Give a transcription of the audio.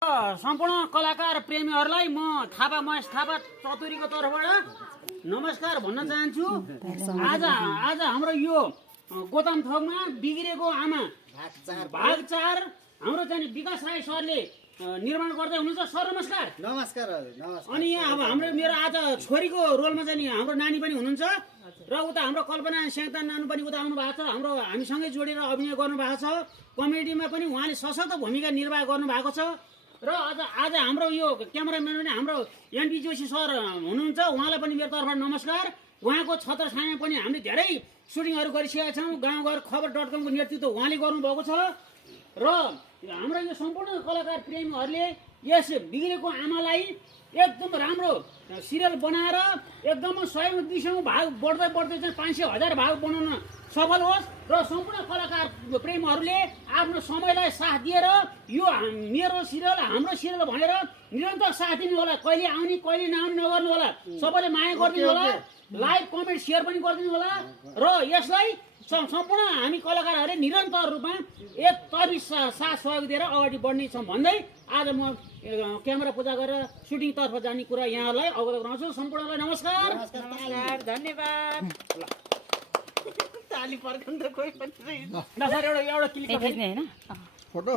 सम्पूर्ण कलाकार प्रेमीहरूलाई म थापा महेश थापा चतुरीको तर्फबाट नमस्कार भन्न चाहन्छु। आज हाम्रो यो गोदाम थोकमा बिग्रेको आमा भाग 4 हाम्रो चाहिँ विकास राई सरले निर्माण गर्दै हुनुहुन्छ। सर नमस्कार। नमस्कार हजुर नमस्कार। अनि यहाँ अब हाम्रो मेरो आज छोरीको रोलमा चाहिँ हाम्रो नानी पनि हुनुहुन्छ र उता हाम्रो कल्पना स्याङतान नानु पनि उता आउनु भएको छ। हाम्रो हामीसँगै जोडेर अभिनय गर्नु भएको छ। कमेडीमा पनि उहाँले सशक्त भूमिका निर्वाह गर्नु भएको छ। र आज हाम्रो यो क्यामेराम्यान पनि हाम्रो एनपी जोशी सर हुनुहुन्छ। उहाँलाई पनि मेरो तर्फबाट नमस्कार। उहाँको छत्रछायामा पनि हामीले धेरै सुटिङहरू गरिसकेका छौँ। गाउँघर खबर.com को नेतृत्व उहाँले गर्नुभएको छ। र हाम्रो यो सम्पूर्ण कलाकार प्रेमीहरूले यस बिग्रेको आमालाई एकदम राम्रो सिरियल बनाएर एकदम 100-200 भाग बढ्दै चाहिँ 500,000 भाग बनाउन सफल होस् र सम्पूर्ण कलाकार प्रेमीहरूले आफ्नो समयलाई साथ दिएर यो मेरो सिरियल हाम्रो सिरियल भनेर निरन्तर साथ दिनु होला। कहिले आउने कहिले नआउने नगर्नु होला। सबैले माया गरिदिनु होला। लाइक कमेन्ट सेयर पनि गरिदिनु होला। र यसलाई सम्पूर्ण हामी कलाकारहरूले निरन्तर रूपमा एक तर्फी साथ सहयोग दिएर अगाडि बढ्ने छौँ भन्दै आज म क्यामेरा पूजा गरेर सुटिङतर्फ जाने कुरा यहाँलाई अवगत गराउँछु। सम्पूर्णलाई नमस्कार। धन्यवाद। ताली पर्खनु त कोही पनि सर एउटा क्लिक होइन फोटो